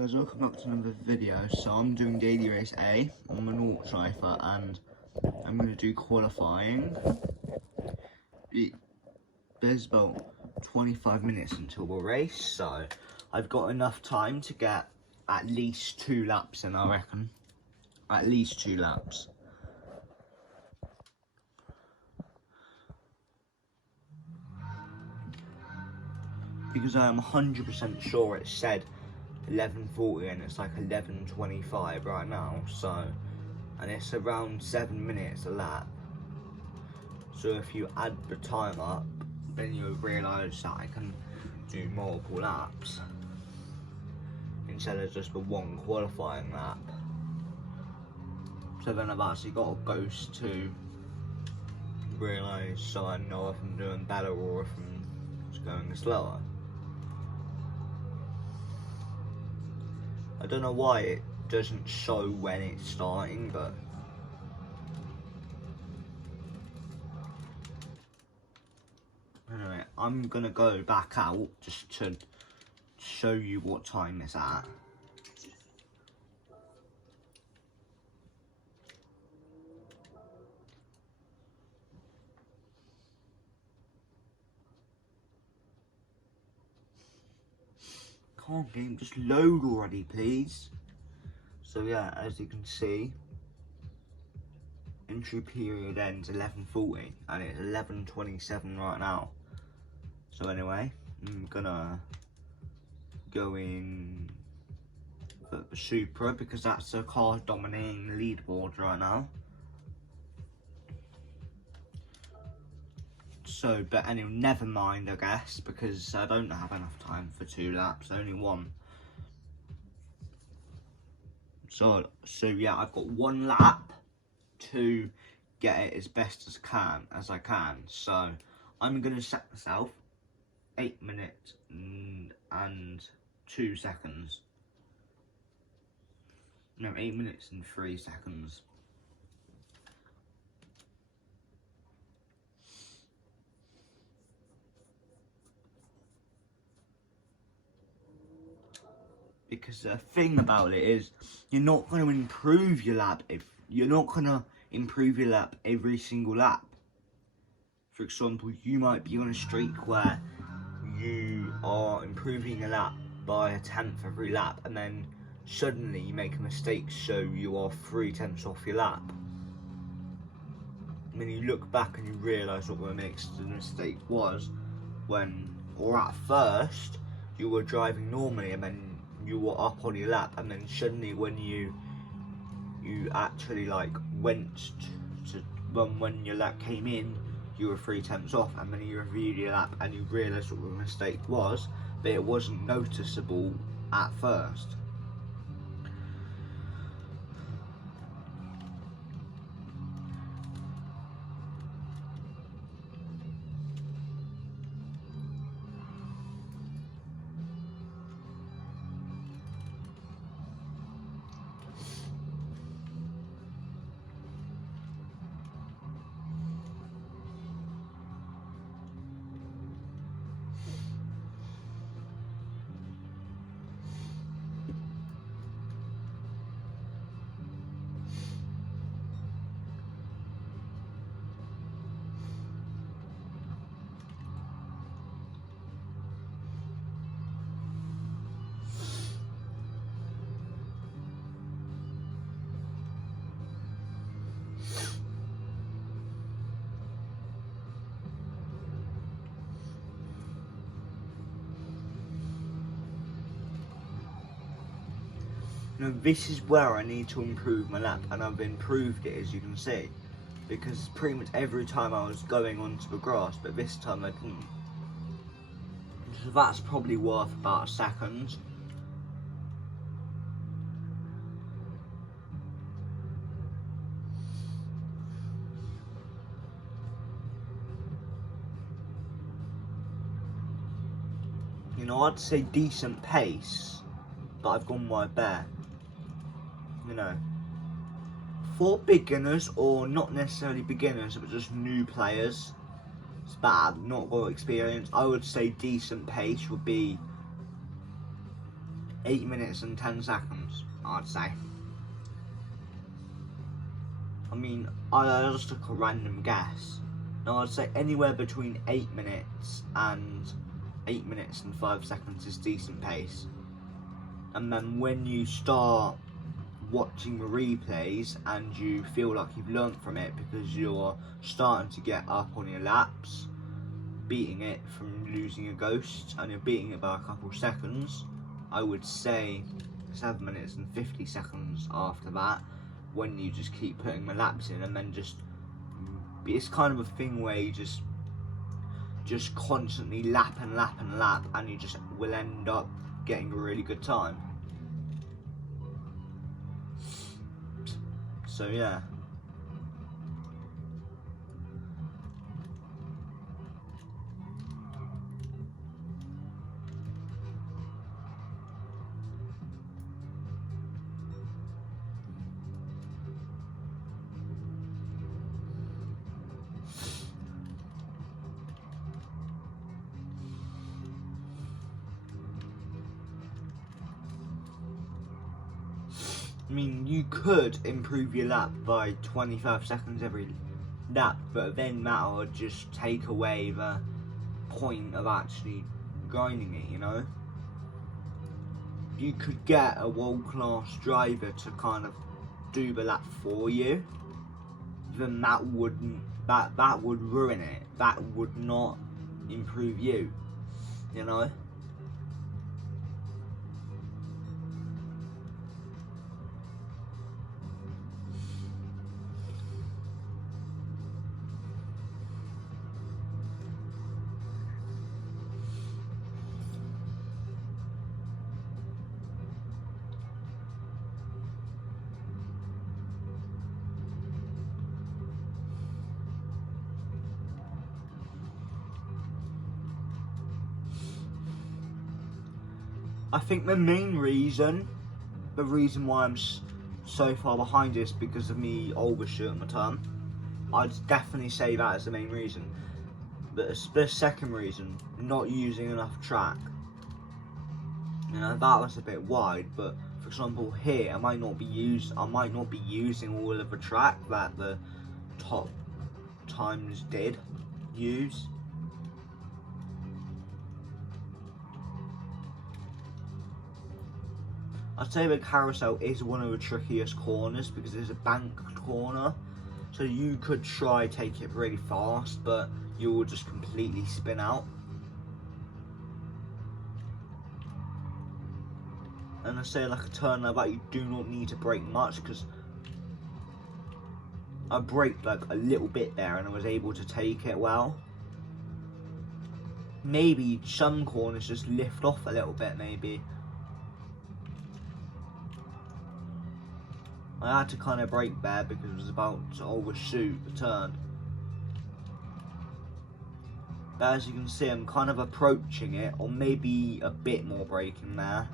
Guys, welcome back to another video. So I'm doing daily race A. I'm an alt striker and I'm going to do qualifying. There's about 25 minutes until the race, so I've got enough time to get at least 2 laps in, I reckon. At least 2 laps. Because I am 100% sure it said 11:40 and it's like 11:25 right now, so, and it's around 7 minutes a lap. So if you add the time up, then you'll realise that I can do multiple laps instead of just the one qualifying lap. So then I've actually got a ghost to realise, so I know if I'm doing better or if I'm just going slower. I don't know why it doesn't show when it's starting, but anyway, I'm gonna go back out just to show you what time it's at. Come on, game, just load already, please. So yeah, as you can see, entry period ends 11:40 and it's 11:27 right now. So anyway, I'm gonna go in the Supra because that's the car dominating the leaderboard right now. So, but anyway, never mind, I guess, because I don't have enough time for 2 laps, only 1. So yeah, I've got 1 lap to get it as best as I can. So I'm gonna set myself 8 minutes and 2 seconds. No, 8 minutes and 3 seconds. Because the thing about it is, you're not going to improve your lap if you're not going to improve your lap every single lap. For example, you might be on a streak where you are improving your lap by 1/10 every lap, and then suddenly you make a mistake, so you are 3/10 off your lap. And then you look back and you realise what the mistake was when, or at first, you were driving normally and then you were up on your lap, and then suddenly when you actually like went to when your lap came in, you were 3/10 off, and then you reviewed your lap and you realised what the mistake was, but it wasn't noticeable at first. Now this is where I need to improve my lap, and I've improved it, as you can see, because pretty much every time I was going onto the grass, but this time I didn't. So that's probably worth about 1 second. You know, I'd say decent pace, but I've gone my bare. You know, for beginners, or not necessarily beginners, but just new players, it's bad, not got experience, I would say decent pace would be 8 minutes and 10 seconds, I'd say. I mean, I just took a random guess. Now I'd say anywhere between 8 minutes and 5 seconds is decent pace. And then when you start watching the replays and you feel like you've learnt from it because you're starting to get up on your laps, beating it from losing a ghost, and you're beating it by a couple seconds, I would say 7 minutes and 50 seconds after that, when you just keep putting the laps in, and then it's kind of a thing where you just constantly lap and lap and lap, and you just will end up getting a really good time. So yeah. I mean, you could improve your lap by 25 seconds every lap, but then that would just take away the point of actually grinding it, you know? You could get a world-class driver to kind of do the lap for you, then that would ruin it. That would not improve you, you know? I think the reason why I'm so far behind is because of me overshooting my time. I'd definitely say that as the main reason. But the second reason, not using enough track. You know, that was a bit wide, but for example here, I might not be using all of the track that the top times did use. I'd say the carousel is one of the trickiest corners because it's a banked corner, so you could try take it really fast, but you will just completely spin out. And I say like a turn like that, you do not need to brake much, because I braked like a little bit there and I was able to take it well. Maybe some corners just lift off a little bit, maybe. I had to kind of brake there because it was about to overshoot the turn. But as you can see, I'm kind of approaching it, or maybe a bit more braking there.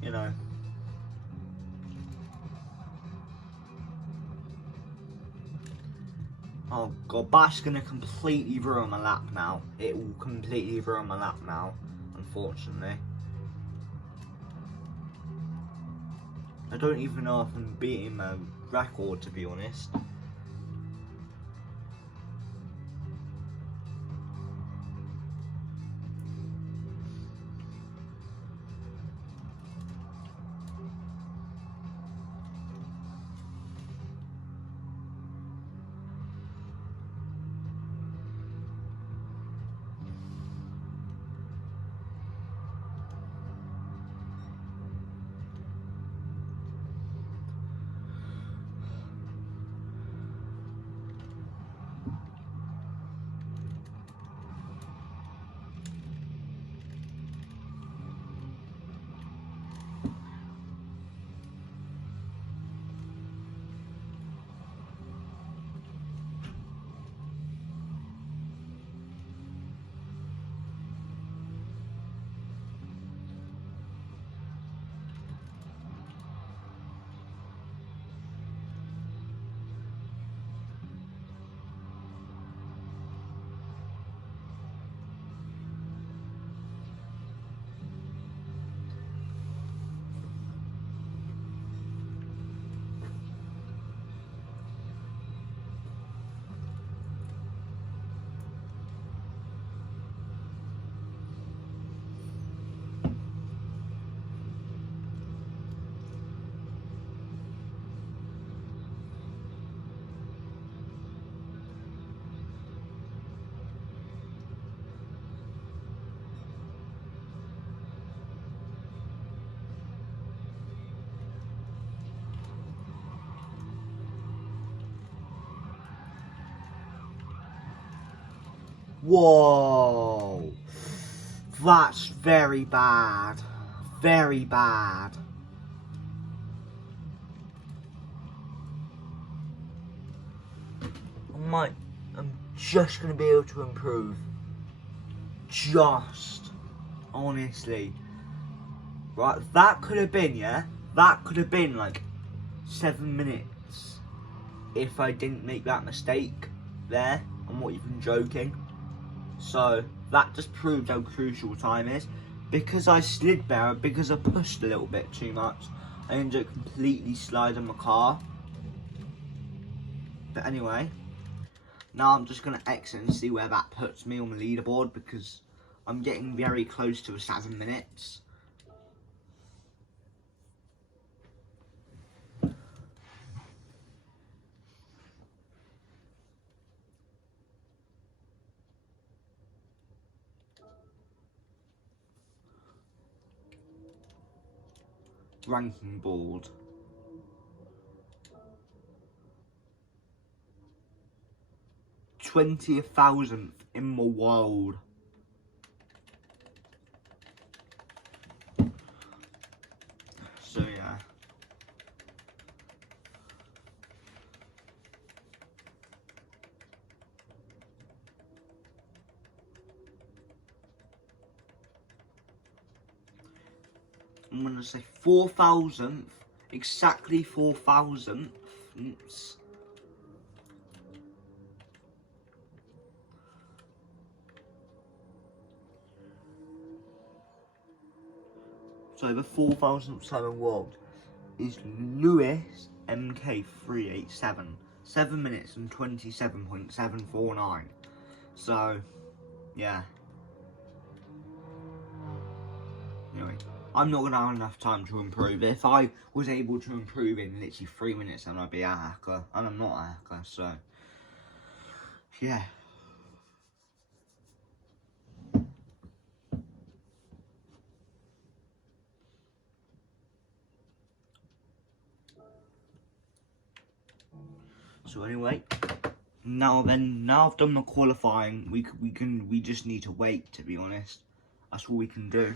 You know. Oh god, that's gonna completely ruin my lap now. It will completely ruin my lap now, unfortunately. I don't even know if I'm beating my record, to be honest. Whoa. That's very bad. Very bad. I'm just going to be able to improve. Just. Honestly. Right, that could have been, yeah? That could have been like 7 minutes if I didn't make that mistake there. I'm not even joking. So, that just proves how crucial time is. Because I slid there, because I pushed a little bit too much, I ended up completely sliding my car. But anyway, now I'm just going to exit and see where that puts me on the leaderboard, because I'm getting very close to the 7 minutes. Ranking board. 20,000th in the world. So yeah. I'm gonna say 4,000th, exactly 4,000th. So the 4,000th time in the world is Lewis MK387. 7 minutes and 27.749. So, yeah. Anyway, I'm not going to have enough time to improve. If I was able to improve in literally 3 minutes, then I'd be a hacker. And I'm not a hacker, so, yeah. So anyway, now I've done the qualifying, we just need to wait, to be honest. That's all we can do.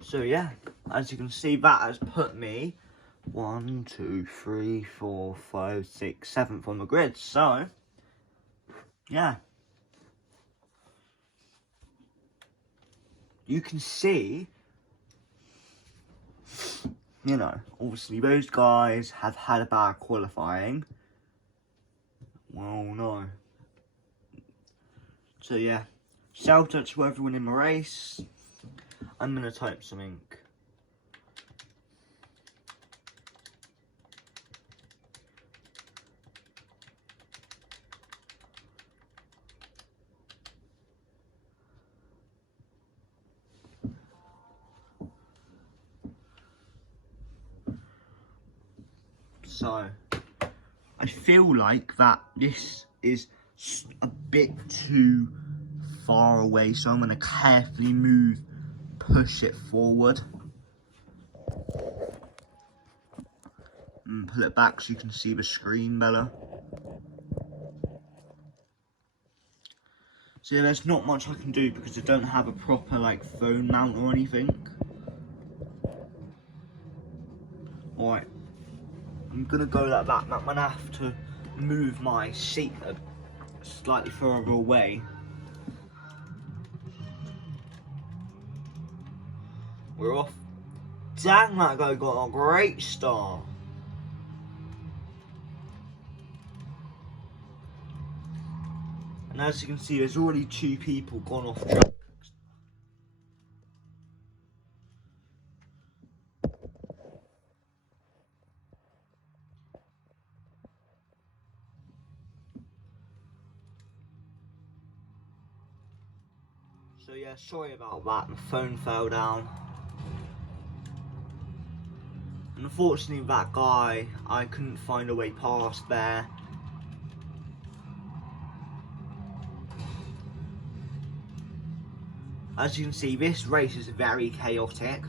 So yeah, as you can see, that has put me 1, 2, 3, 4, 5, 6, 7th on the grid. So yeah, you can see, you know, obviously those guys have had a bad qualifying. Well, no. So yeah, shout out to everyone in the race. I'm gonna type something. So, I feel like that this is a bit too far away, so I'm going to carefully push it forward. and pull it back so you can see the screen better. So yeah, there's not much I can do because I don't have a proper like phone mount or anything. Alright, I'm gonna go like that. I'm gonna have to move my seat slightly further away. We're off. Dang, that guy got a great start. And as you can see, there's already 2 people gone off track. So yeah, sorry about that, my phone fell down. And unfortunately that guy, I couldn't find a way past there. As you can see, this race is very chaotic.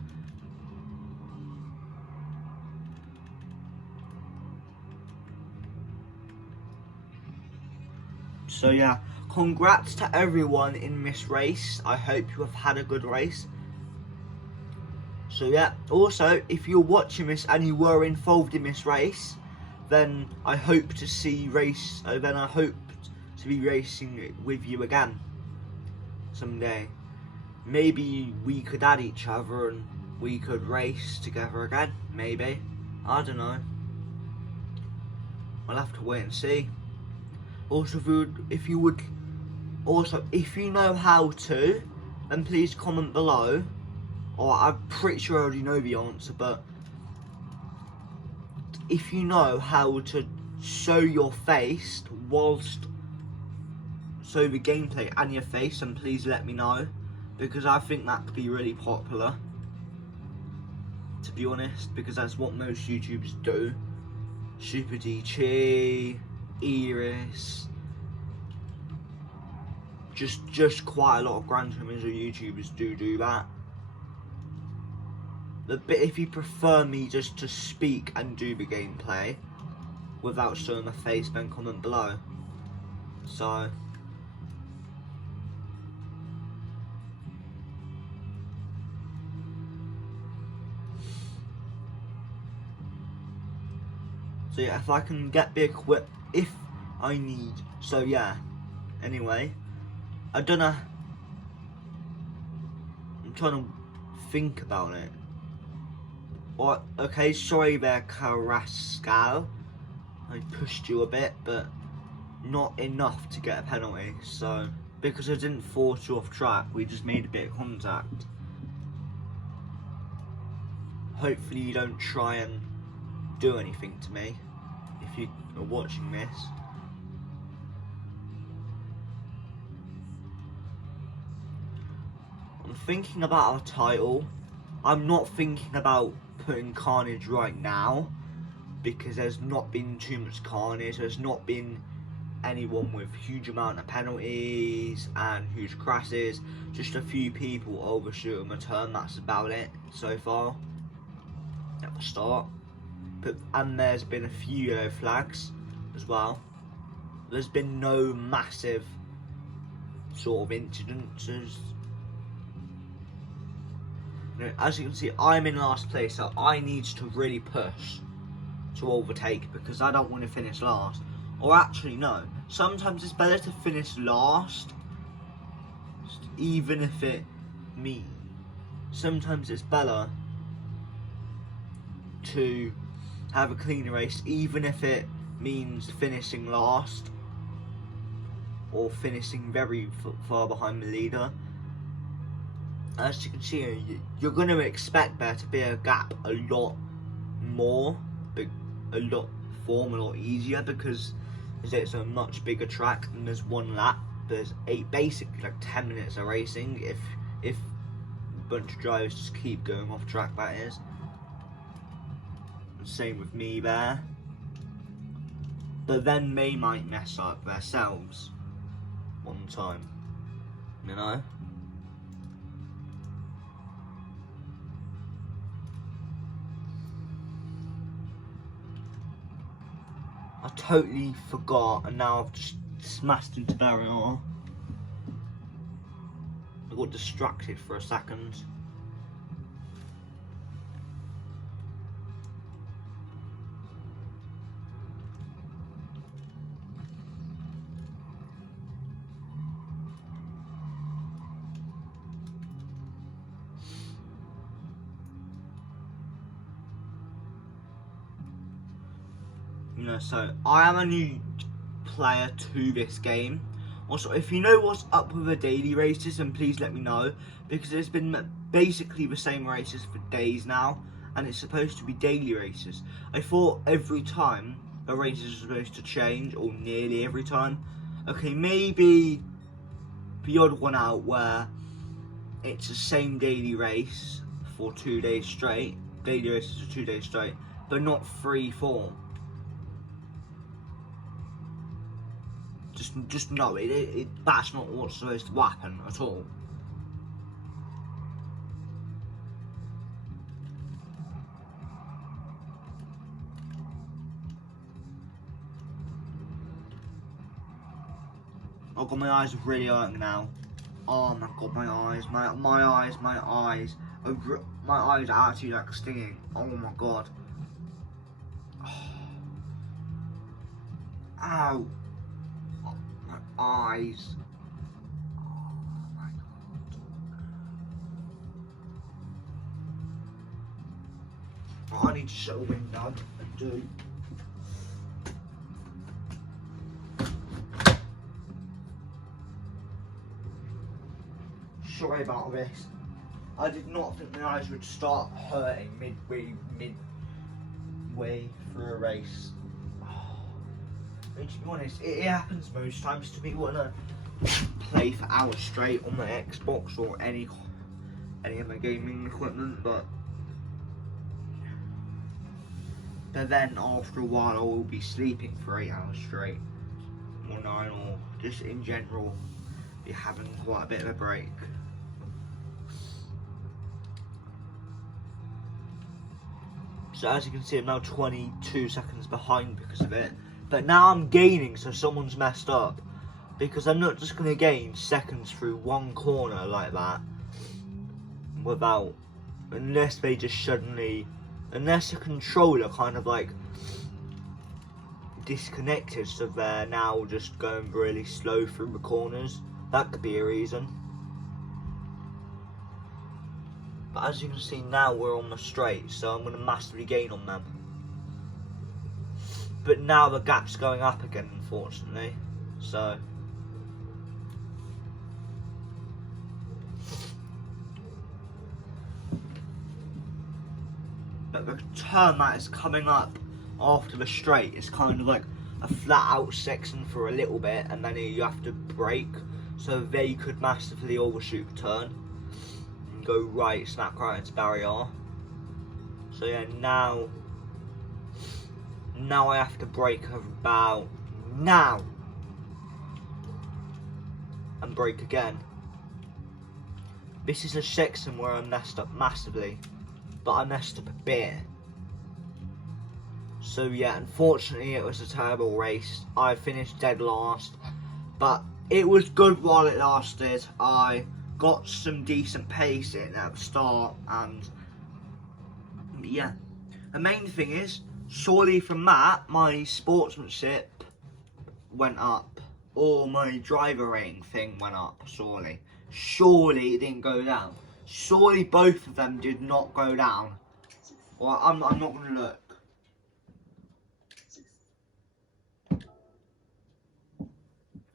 So yeah, congrats to everyone in this race. I hope you have had a good race. So yeah, also, if you're watching this and you were involved in this race, then I hope to be racing with you again someday. Maybe we could add each other and we could race together again, maybe. I don't know. I'll have to wait and see. Also, if you know how to, then please comment below. Or I'm pretty sure I already know the answer, but if you know how to show your face whilst show the gameplay and your face, then please let me know, because I think that could be really popular, to be honest, because that's what most YouTubers do. Super DG, Iris, just quite a lot of Gran Turismo YouTubers do that. But if you prefer me just to speak and do the gameplay without showing my face, then comment below. So yeah, if I can get the if I need. So yeah, anyway, I don't know. I'm trying to think about it. Or, okay, sorry there, Carrascal. I pushed you a bit, but not enough to get a penalty. So, because I didn't force you off track, we just made a bit of contact. Hopefully you don't try and do anything to me if you are watching this. I'm thinking about our title. I'm not thinking about putting carnage right now, because there's not been too much carnage. There's not been anyone with huge amount of penalties and huge crashes. Just a few people overshooting a turn, that's about it so far at the start. And there's been a few yellow flags as well. There's been no massive sort of incidences. As you can see, I'm in last place, so I need to really push to overtake, because I don't want to finish last. Or actually, no. Sometimes it's better to finish last, even if it means. Sometimes it's better to have a clean race, even if it means finishing last or finishing very far behind the leader. As you can see, you're going to expect there to be a gap a lot more, a lot easier, because it's a much bigger track and there's one lap. There's basically like 10 minutes of racing if a bunch of drivers just keep going off track, that is. And same with me there. But then they might mess up themselves one time, you know? I totally forgot, and now I've just smashed into barrier. I got distracted for a second. You know, so I am a new player to this game. Also, if you know what's up with the daily races, then please let me know, because it's been basically the same races for days now, and it's supposed to be daily races. I thought every time the races are supposed to change, or nearly every time. Okay, maybe the odd one out where it's the same daily race for 2 days straight. Daily races for 2 days straight, but not 3, 4. Just know that's not what's supposed to happen at all. Oh god, my eyes are really hurting now. Oh my god, my eyes, my eyes, my eyes. My eyes are actually like stinging. Oh my god. Ow. Oh, my eyes. Oh my god. Oh, I need to shut the window and do. Sorry about this. I did not think my eyes would start hurting midway through a race. And to be honest, it happens most times to me when I play for hours straight on my Xbox or any of my gaming equipment, but then after a while I will be sleeping for 8 hours straight, or 9, or just in general be having quite a bit of a break. So as you can see, I'm now 22 seconds behind because of it. But now I'm gaining, so someone's messed up. Because I'm not just going to gain seconds through one corner like that. Without, unless they just suddenly, unless the controller kind of like disconnected, so they're now just going really slow through the corners. That could be a reason. But as you can see now, we're on the straight, so I'm going to massively gain on them. But now the gap's going up again, unfortunately. So but the turn that is coming up after the straight is kind of like a flat out section for a little bit, and then you have to brake, so they could massively overshoot the turn and go right, smack right into barrier. So yeah, now I have to brake about now and brake again. This is a section where I messed up massively, but I messed up a bit. So yeah, unfortunately it was a terrible race. I finished dead last, but it was good while it lasted. I got some decent pace in at the start, and yeah. The main thing is, surely from that, my sportsmanship went up, or my driver rating thing went up, surely. Surely it didn't go down. Surely both of them did not go down. Well, I'm not going to look. I'm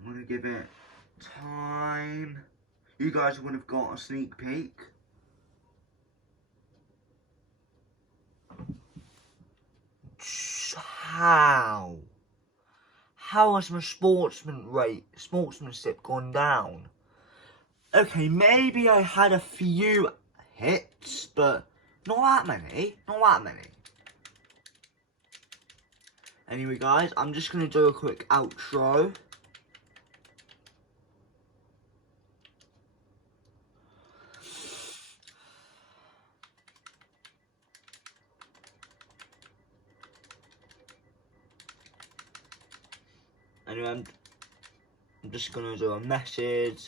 going to give it time. You guys would have got a sneak peek. How? How has my sportsmanship gone down? Okay, maybe I had a few hits, but not that many. Not that many. Anyway, guys, I'm just going to do a quick outro. Anyway, I'm just gonna do a message.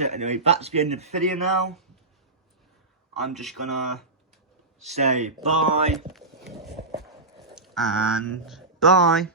So anyway, that's the end of the video now. I'm just gonna say bye and bye.